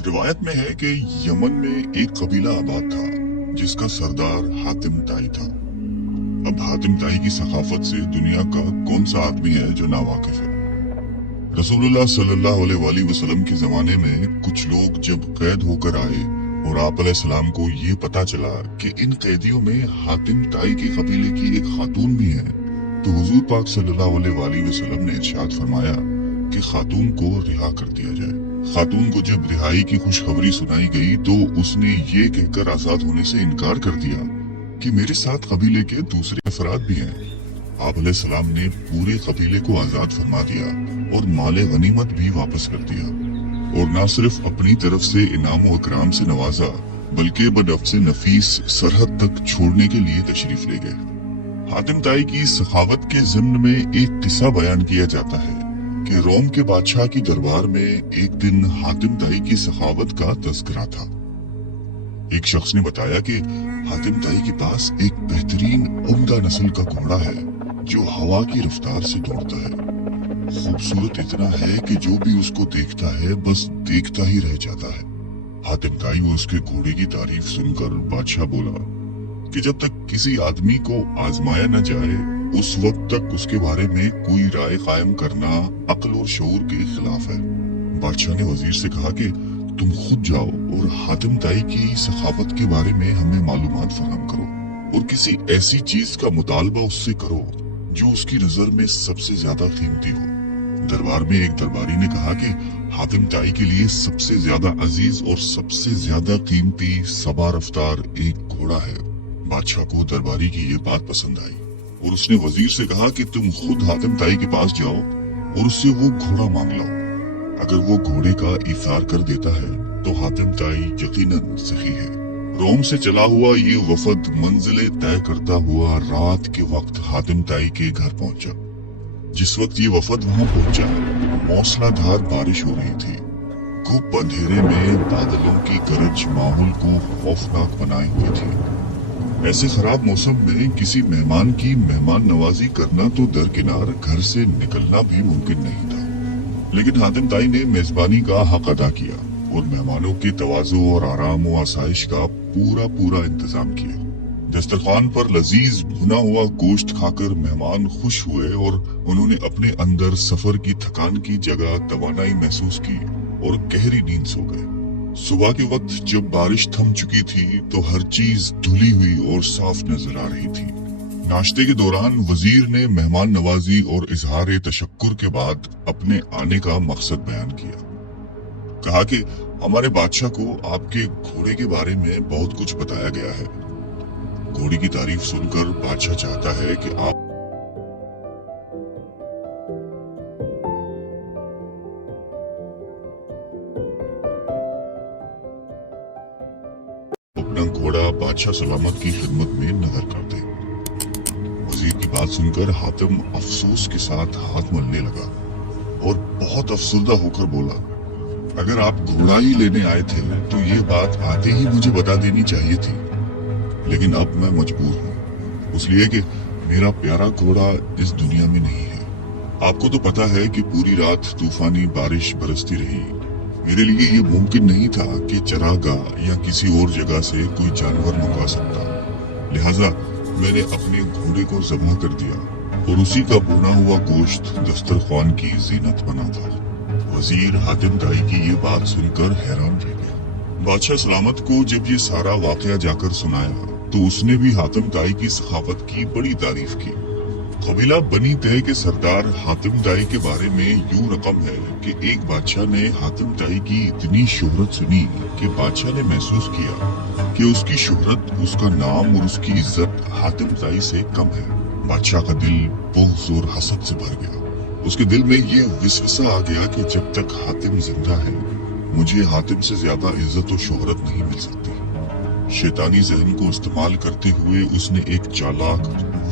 रिवायत में है कि यमन में एक कबीला आबाद था जिसका सरदार हातिम ताई था। अब हातिम ताई की सखाफत से दुनिया का कौन सा आदमी है जो नावाकिफ है। रसूलुल्लाह सल्लल्लाहु अलैहि वसल्लम के जमाने में कुछ लोग जब कैद होकर आए और आप अलैहिस्सलाम को ये पता चला कि इन कैदियों में हातिम ताई के कबीले की एक खातून भी है, तो हुजूर पाक सल्लल्लाहु अलैहि वसल्लम ने इरशाद फरमाया कि खातून को रिहा कर दिया जाए। खातून को जब रिहाई की खुशखबरी सुनाई गई तो उसने ये कहकर आजाद होने से इनकार कर दिया कि मेरे साथ कबीले के दूसरे अफराद भी हैं। आप अलैहिस्सलाम ने पूरे कबीले को आजाद फरमा दिया और माले गनीमत भी वापस कर दिया, और न सिर्फ अपनी तरफ से इनाम और इकराम से नवाजा बल्कि बनफ्से नफीस सरहद तक छोड़ने के लिए तशरीफ ले गए। हातिम ताई की सखावत के ज़िम्न में एक किस्सा बयान किया जाता है कि रोम के बादशाह की दरबार में एक दिन हातिम ताई की सखावत का तज़किरा था। एक शख्स ने बताया कि हातिम ताई के पास एक बेहतरीन उम्दा नस्ल का घोड़ा है जो हवा की रफ्तार से दौड़ता है। खूबसूरत इतना है कि जो भी उसको देखता है बस देखता ही रह जाता है। हातिम ताई वो उसके घोड़े की तारीफ सुनकर बादशाह बोला कि जब तक किसी आदमी को आजमाया न जाए उस वक्त तक उसके बारे में कोई राय कायम करना अक्ल और शऊर के खिलाफ है। बादशाह ने वजीर से कहा कि तुम खुद जाओ और हातिम ताई की सखावत के बारे में हमें मालूमात फराहम करो और किसी ऐसी चीज का मुतालबा उससे करो जो उसकी नजर में सबसे ज्यादा कीमती हो। दरबार में एक दरबारी ने कहा कि हातिम ताई के लिए सबसे ज्यादा अजीज और सबसे ज्यादा कीमती सबा रफ्तार एक घोड़ा है। बादशाह को दरबारी की ये बात पसंद आई और उसने वजीर से कहा कि तुम खुद हातिम ताई के पास जाओ और उससे वो घोड़ा मांग लो। अगर वो घोड़े का इसार कर देता है तो हातिम ताई यकीनन सही है। रोम से चला हुआ ये वफद मंजिले तय करता हुआ रात के वक्त हातिम ताई के घर पहुंचा। जिस वक्त ये वफद वहां पहुंचा मौसलाधार बारिश हो रही थी। खूब अंधेरे में बादलों की गरज माहौल को खौफनाक बनाए हुए थी। ऐसे खराब मौसम में किसी मेहमान की मेहमान नवाजी करना तो दरकिनार घर से निकलना भी मुमकिन नहीं था, लेकिन हातिम ताई ने मेजबानी का हक अदा किया और मेहमानों के तवाज़ु और आराम व आसाइश का पूरा इंतजाम किया। दस्तरखान पर लजीज भुना हुआ गोश्त खाकर मेहमान खुश हुए और उन्होंने अपने अंदर सफर की थकान की जगह तवानाई महसूस की और गहरी नींद सो गए। सुबह के वक्त जब बारिश थम चुकी थी तो हर चीज धुली हुई और साफ नजर आ रही थी। नाश्ते के दौरान वजीर ने मेहमान नवाजी और इजहार तशक्कुर के बाद अपने आने का मकसद बयान किया। कहा कि हमारे बादशाह को आपके घोड़े के बारे में बहुत कुछ बताया गया है। घोड़े की तारीफ सुनकर बादशाह चाहता है कि आप अपना घोड़ा बादशाह सलामत की खिदमत में नजर कर दे। वजीर की बात सुनकर हातिम अफसोस के साथ हाथ मलने लगा और बहुत अफसरदा होकर बोला, अगर आप घोड़ा ही लेने आए थे तो ये बात आते ही मुझे बता देनी चाहिए थी, लेकिन अब मैं मजबूर हूँ इसलिए कि मेरा प्यारा घोड़ा इस दुनिया में नहीं है। आपको तो पता है कि पूरी रात तूफानी बारिश बरसती रही। मेरे लिए ये मुमकिन नहीं था कि चरागाह या किसी और जगह से कोई जानवर मंगवा सकता, लिहाजा मैंने अपने घोड़े को ज़ब्ह कर दिया और उसी का भुना हुआ गोश्त दस्तरखान की जीनत बना था। वजीर हातिम ताई की ये बात सुनकर हैरान रह गया। बादशाह सलामत को जब ये सारा वाकया जाकर सुनाया तो उसने भी हातिम ताई की सखावत की बड़ी तारीफ की। कबीला बनी तय के सरदार हातिम ताई के बारे में यूं रकम है कि एक बादशाह ने हातिम ताई की इतनी शोहरत सुनी कि बादशाह ने महसूस किया कि उसकी शोहरत, उसका नाम और उसकी इज्जत हातिम ताई से कम है। बादशाह का दिल बुग़्ज़ और हसद से भर गया। उसके दिल में ये विस्वसा आ गया कि जब तक हातिम जिंदा है मुझे हातिम से ज्यादा इज्जत और शोहरत नहीं मिल सकती। शैतानी जहन को इस्तेमाल करते हुए उसने एक चालाक,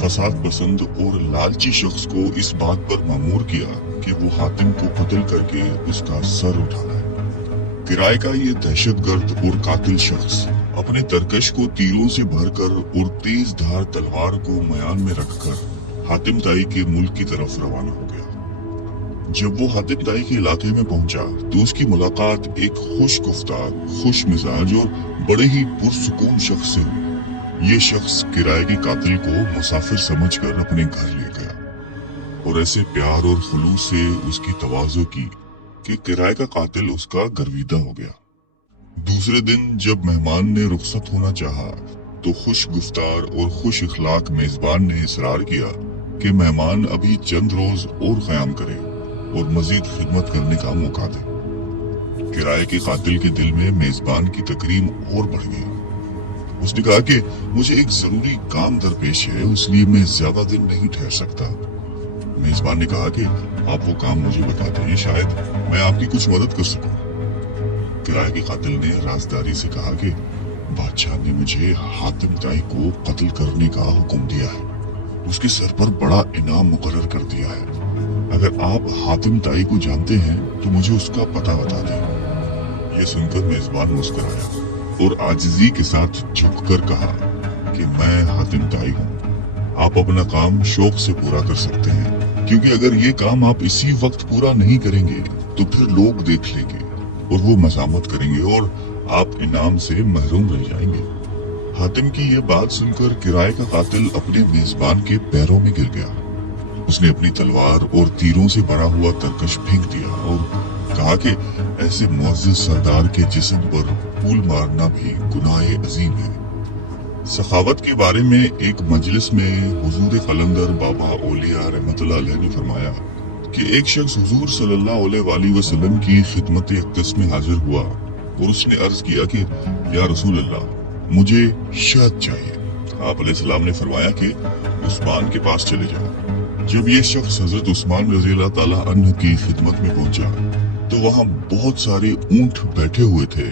फसाद पसंद और लालची शख्स को इस बात पर मामूर किया कि वो हातिम को कत्ल करके उसका सर उठाना है। किराए का ये दहशतगर्द और कातिल शख्स अपने तरकश को तीरों से भरकर और तेज धार तलवार को मयान में रखकर हातिम ताई के मुल्क की तरफ रवाना हो गया। जब वो हातिम ताई के इलाके में पहुंचा तो उसकी मुलाकात एक खुश गुफ्तार, खुश मिजाज और बड़े ही पुरसुकून शख्स से हुई। ये शख्स किराए के कातिल को मुसाफिर समझकर अपने घर ले गया और ऐसे प्यार और खुलूस से उसकी तवाज़ो की कि किराए का कातिल उसका गर्विदा हो गया। दूसरे दिन जब मेहमान ने रुखसत होना चाहा तो खुश गुफ्तार और खुश इखलाक मेजबान ने इसरार किया कि मेहमान अभी चंद रोज और क़याम करे और मजीद खिदमत करने का मौका दे। किराए के कातिल के दिल में मेजबान की तकरीम और बढ़ गई। उसने कहा कि मुझे एक जरूरी काम दरपेश है, इसलिए मैं ज्यादा दिन नहीं ठहर सकता। मेजबान ने कहा कि आप वो काम मुझे बता दें, शायद मैं आपकी कुछ मदद कर सकूं। किराए के कातिल ने राजदारी से कहा कि बादशाह ने मुझे हातिम ताई को कत्ल करने का हुक्म दिया है, उसके सर पर बड़ा इनाम मुकर्रर कर दिया है। अगर आप हातिम ताई को जानते हैं तो मुझे उसका पता बता दें। ये सुनकर मेजबान मुस्कुराया और आजिजी के साथ झुककर कहा कि मैं हातिम ताई हूँ, आप अपना काम शौक से पूरा कर सकते हैं, क्योंकि अगर ये काम आप इसी वक्त पूरा नहीं करेंगे तो फिर लोग देख लेंगे और वो मज़ामत करेंगे और आप इनाम से महरूम रह जाएंगे। हातिम की ये बात सुनकर किराए का कातिल अपने मेजबान के पैरों में गिर गया। उसने अपनी तलवार और तीरों से भरा हुआ तरकश फेंक दिया और कहा कि ऐसे मुअज़्ज़ज़ सरदार के जिस्म पर फूल मारना भी गुनाह अजीम है। सखावत के बारे में एक मजलिस में हुजूर कलंदर बाबा औलिया रहमतुल्लाह अलैह ने फरमाया कि एक शख्स हुजूर सल्लल्लाहु अलैहि वसल्लम की खिदमत अक़दस में हाजिर हुआ और उसने अर्ज किया कि या रसूल अल्लाह, मुझे शहद चाहिए। आप अलैहिस्सलाम ने फरमाया कि उस्मान के पास चले जाओ। जब ये शख्स हजरत उस्मान रज़ी अल्लाह ताला अन्हु की खिदमत में पहुंचा तो वहाँ बहुत सारे ऊंट बैठे हुए थे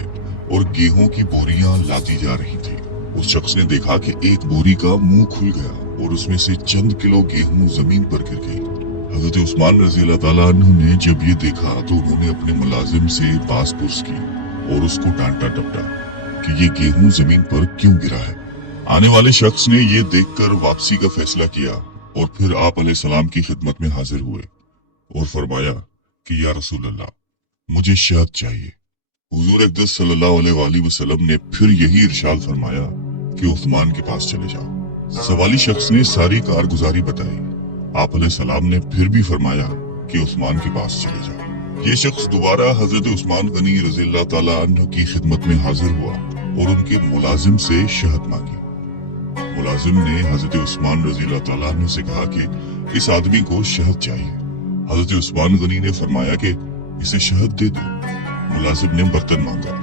और गेहूं की बोरियां लादी जा रही थी। उस शख्स ने देखा कि एक बोरी का मुंह खुल गया और उसमें से चंद किलो गेहूं जमीन पर गिर गई। हजरत उस्मान रज़ी अल्लाह ताला अन्हु ने जब ये देखा तो उन्होंने अपने मुलाजिम से बास पुरस की और उसको डांटा डपटा कि ये गेहूं जमीन पर क्यों गिरा है। आने वाले शख्स ने ये देखकर वापसी का फैसला किया और फिर आप अलैहिस्सलाम की खिदमत में हाजिर हुए और फरमाया कि या रसूल अल्लाह, मुझे शहद चाहिए। हुजूर अक़दस सल्लल्लाहु अलैहि वसल्लम ने फिर यही इरशाद फरमाया कि उस्मान के पास चले जाओ। सवाली शख्स ने सारी कारगुजारी बताई। आप अलैहिस्सलाम ने फिर भी फरमाया कि उस्मान के पास चले जाओ। ये शख्स दोबारा हजरत उस्मान गनी रज़ी अल्लाह ताला अन्हु की खिदमत में हाजिर हुआ और उनके मुलाजिम से शहद मांगी। मुलाजिम ने हजरत उस्मान रज़ी अल्लाह ताला अन्हु से कहा कि इस आदमी को शहद चाहिए। हजरत उस्मान गनी ने फरमाया कि इसे शहद दे दो। मुलाजिम ने बर्तन मांगा।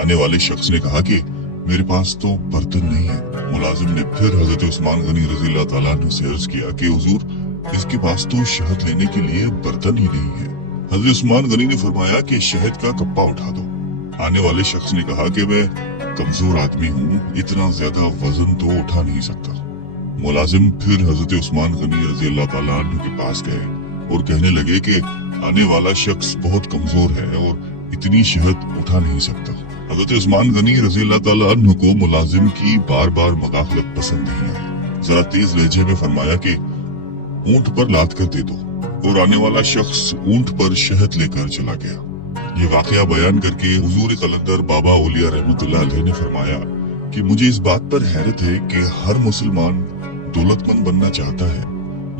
आने वाले शख्स ने कहा कि मेरे पास तो बर्तन नहीं है। मुलाजिम ने फिर हजरत उस्मान गनी रज़ी अल्लाह ताला अन्हु से अर्ज किया कि हुजूर, इसके पास तो शहद लेने के लिए बर्तन ही नहीं है। हजरत उस्मान गनी ने फरमाया कि शहद का कप्पा उठा दो। आने वाले शख्स ने कहा कि मैं कमजोर आदमी हूँ, इतना ज्यादा वजन तो उठा नहीं सकता। मुलाजिम फिर हजरत उस्मान गनी रज़ी अल्लाह ताला अन्हु के पास गए और कहने लगे कि आने वाला शख्स बहुत कमजोर है और इतनी शहद उठा नहीं सकता। हजरत उस्मान गनी रज़ी अल्लाह ताला अन्हु को मुलाजिम की बार बार मगाफलत पसंद नहीं आई। जरा तेज लहजे में फरमाया कि ऊंट पर लाद कर दे दो और आने वाला शख्स ऊंट पर शहद लेकर चला गया। ये वाकया बयान करके हुजूर कलंदर बाबा औलिया रहमतुल्लाह अलैह ने फरमाया कि मुझे इस बात पर हैरत है कि हर मुसलमान दौलतमंद बनना चाहता है,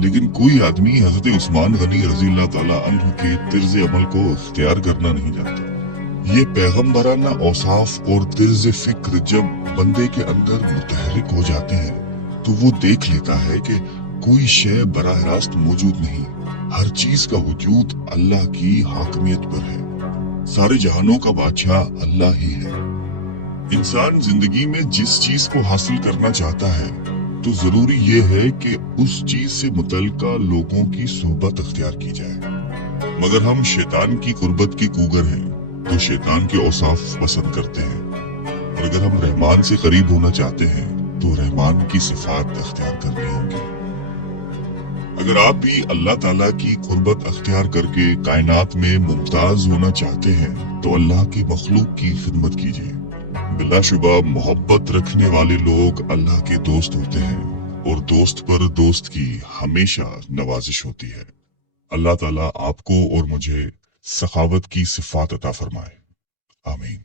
लेकिन कोई आदमी हजरत उस्मान गनी रज़ी अल्लाह ताला अन्हु के तर्ज अमल को इख्तियार करना नहीं जानता। ये पैगंबराना औसाफ और तर्ज फिक्र जब बंदे के अंदर मुतहरिक हो जाते हैं तो वो देख लेता है कि कोई शय बराह रास्त मौजूद नहीं, हर चीज का वजूद अल्लाह की हाकमियत पर है। सारे जहानों का बादशाह अल्लाह ही है। इंसान जिंदगी में जिस चीज को हासिल करना चाहता है तो जरूरी ये है कि उस चीज से मुतल्लिका लोगों की सोहबत अख्तियार की जाए। मगर हम शैतान की कुर्बत के कूगर हैं तो शैतान के औसाफ पसंद करते हैं, और अगर हम रहमान से करीब होना चाहते हैं तो रहमान की सिफात अख्तियार करनी होगी। अगर आप भी अल्लाह ताला की कुर्बत अख्तियार करके कायनात में मुमताज होना चाहते हैं तो अल्लाह की मखलूक की खिदमत कीजिए। बिलाशुबा मोहब्बत रखने वाले लोग अल्लाह के दोस्त होते हैं और दोस्त पर दोस्त की हमेशा नवाजिश होती है। اللہ ताला आपको और मुझे सखावत की सिफात अता फरमाए, आमीन।